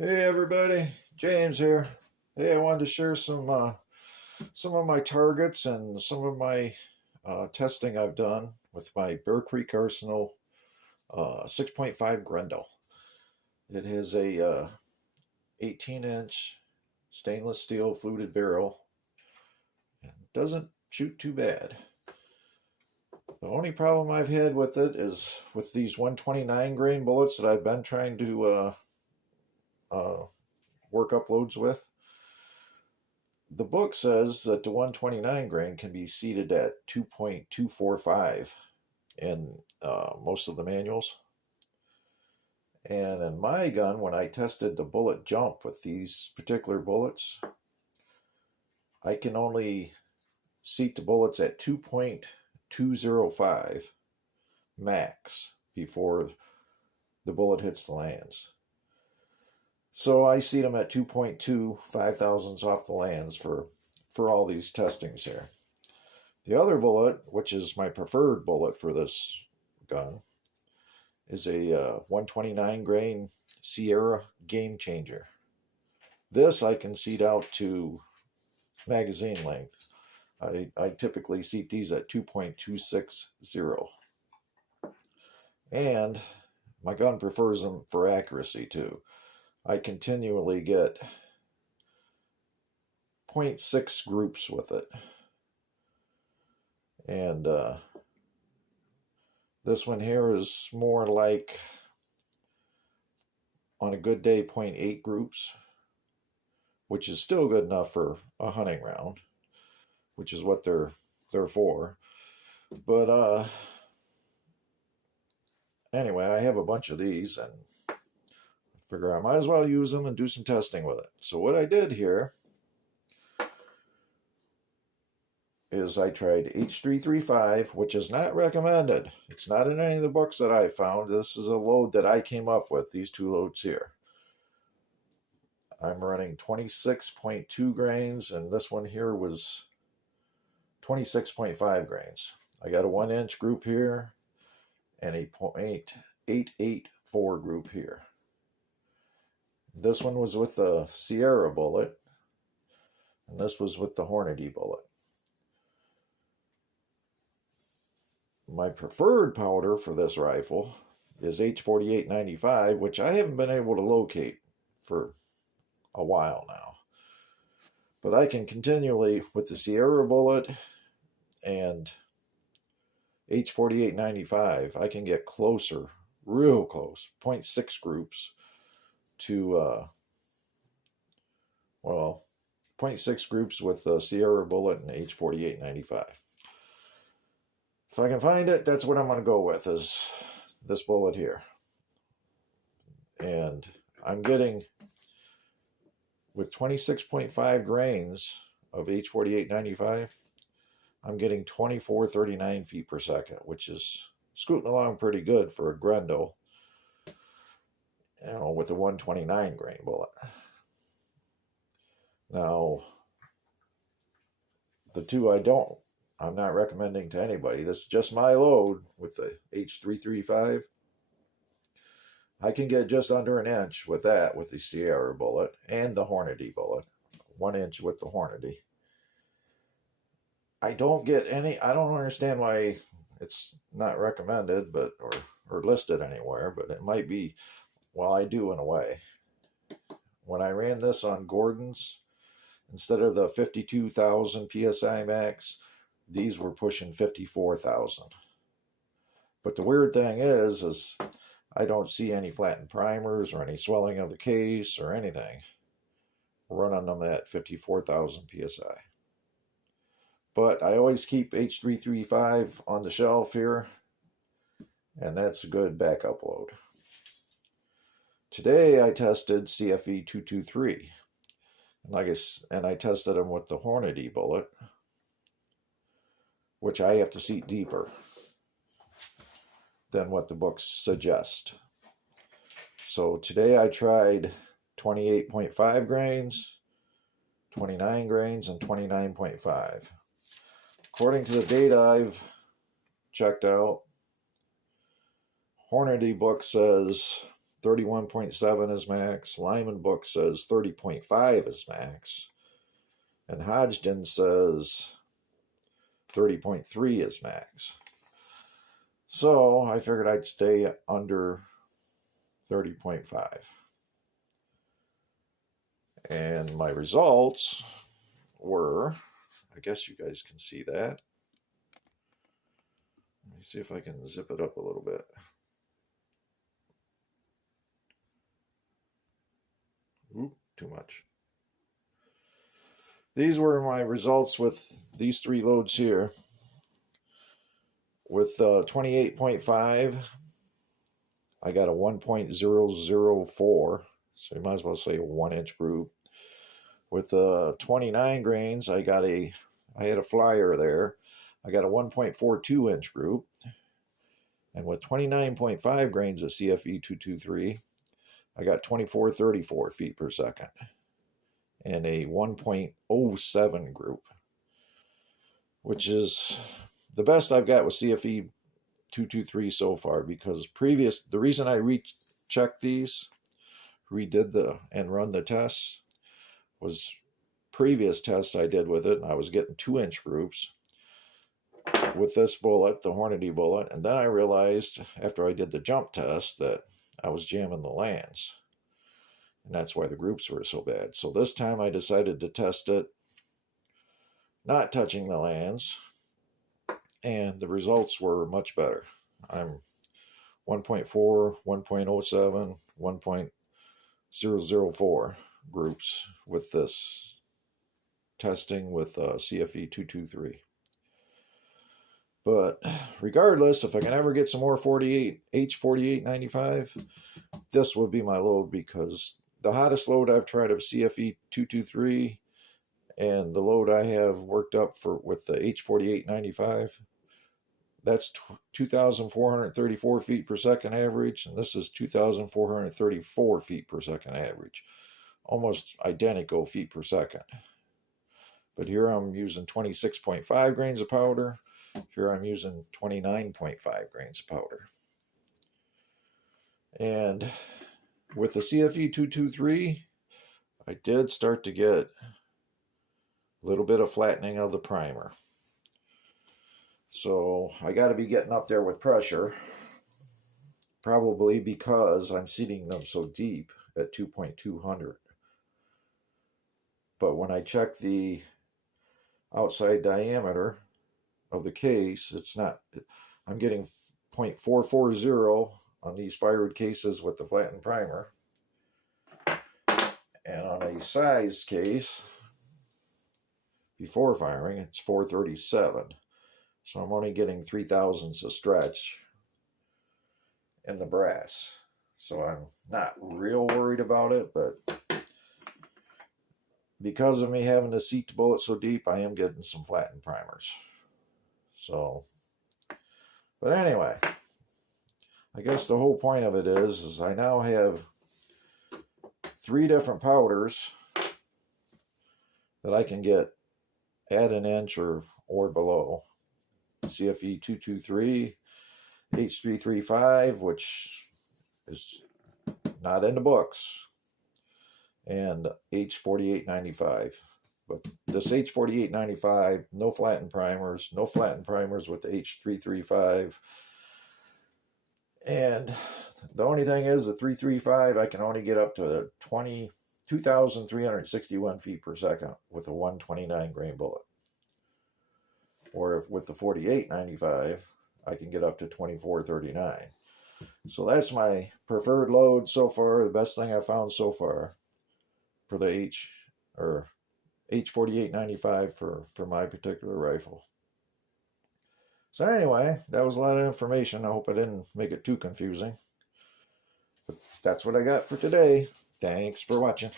Hey everybody, James here. Hey, I wanted to share some of my targets and some of my testing I've done with my Bear Creek Arsenal 6.5 Grendel. It has a 18-inch stainless steel fluted barrel and doesn't shoot too bad. The only problem I've had with it is with these 129 grain bullets that I've been trying to work uploads with. The book says that the 129 grain can be seated at 2.245 in most of the manuals. And in my gun, when I tested the bullet jump with these particular bullets, I can only seat the bullets at 2.205 max before the bullet hits the lands. So I seat them at 2.2 5,000ths off the lands for all these testings here. The other bullet, which is my preferred bullet for this gun, is a 129 grain Sierra Game Changer. This I can seat out to magazine length. I typically seat these at 2.260. And my gun prefers them for accuracy too. I continually get 0.6 groups with it. And this one here is more like, on a good day, 0.8 groups, which is still good enough for a hunting round, which is what they're for. But anyway, I have a bunch of these and figure I might as well use them and do some testing with it. So what I did here is I tried H335, which is not recommended. It's not in any of the books that I found. This is a load that I came up with, these two loads here. I'm running 26.2 grains, and this one here was 26.5 grains. I got a 1-inch group here and a 0.884 group here. This one was with the Sierra bullet, and this was with the Hornady bullet. My preferred powder for this rifle is H4895, which I haven't been able to locate for a while now. But I can continually, with the Sierra bullet and H4895, I can get closer, real close, 0.6 groups to, 0.6 groups with the Sierra bullet and H4895. If I can find it, that's what I'm going to go with, is this bullet here. And I'm getting, with 26.5 grains of H4895, I'm getting 2439 feet per second, which is scooting along pretty good for a Grendel, with a 129 grain bullet. Now, the two I'm not recommending to anybody. This is just my load with the H335. I can get just under an inch with that, with the Sierra bullet and the Hornady bullet. 1 inch with the Hornady. I don't understand why it's not recommended, but or listed anywhere, but it might be. Well, I do in a way. When I ran this on Gordon's, instead of the 52,000 PSI max, these were pushing 54,000. But the weird thing is I don't see any flattened primers or any swelling of the case or anything. Running them at 54,000 PSI. But I always keep H335 on the shelf here, and that's a good backup load. Today I tested CFE 223, and I tested them with the Hornady bullet, which I have to seat deeper than what the books suggest. So today I tried 28.5 grains, 29 grains, and 29.5. According to the data I've checked out, Hornady book says 31.7 is max. Lyman book says 30.5 is max. And Hodgdon says 30.3 is max. So I figured I'd stay under 30.5. And my results were, I guess you guys can see that. Let me see if I can zip it up a little bit. Oop, too much. These were my results with these three loads here. With 28.5, I got a 1.004, so you might as well say a 1-inch group. With 29 grains, I had a flyer there. I got a 1.42 inch group. And with 29.5 grains of CFE 223, I got 2434 feet per second and a 1.07 group, which is the best I've got with CFE 223 so far, because the reason I rechecked these, and run the tests, was previous tests I did with it, and I was getting 2-inch groups with this bullet, the Hornady bullet, and then I realized after I did the jump test that I was jamming the lands, and that's why the groups were so bad. So this time I decided to test it not touching the lands, and the results were much better. I'm 1.4, 1.07, 1.004 groups with this testing with CFE 223. But regardless, if I can ever get some more H4895, this would be my load, because the hottest load I've tried of CFE 223 and the load I have worked up with the H4895, that's 2,434 feet per second average, and this is 2,434 feet per second average. Almost identical feet per second. But here I'm using 26.5 grains of powder. Here I'm using 29.5 grains of powder. And with the CFE 223, I did start to get a little bit of flattening of the primer. So I got to be getting up there with pressure, probably because I'm seating them so deep at 2.200. But when I check the outside diameter of the case, it's not, I'm getting 0.440 on these firewood cases with the flattened primer. And on a sized case, before firing, it's 437. So I'm only getting 0.003 of stretch in the brass. So I'm not real worried about it, but because of me having to seat the bullet so deep, I am getting some flattened primers. So, but anyway, I guess the whole point of it is I now have 3 different powders that I can get at 1 inch or below. CFE 223, H335, which is not in the books, and H4895. But this H4895, no flattened primers with the H335. And the only thing is, the 335, I can only get up to 2,361 feet per second with a 129 grain bullet. Or with the 4895, I can get up to 2439. So that's my preferred load so far, the best thing I found so far for the H4895 for my particular rifle. So anyway, that was a lot of information. I hope I didn't make it too confusing. But that's what I got for today. Thanks for watching.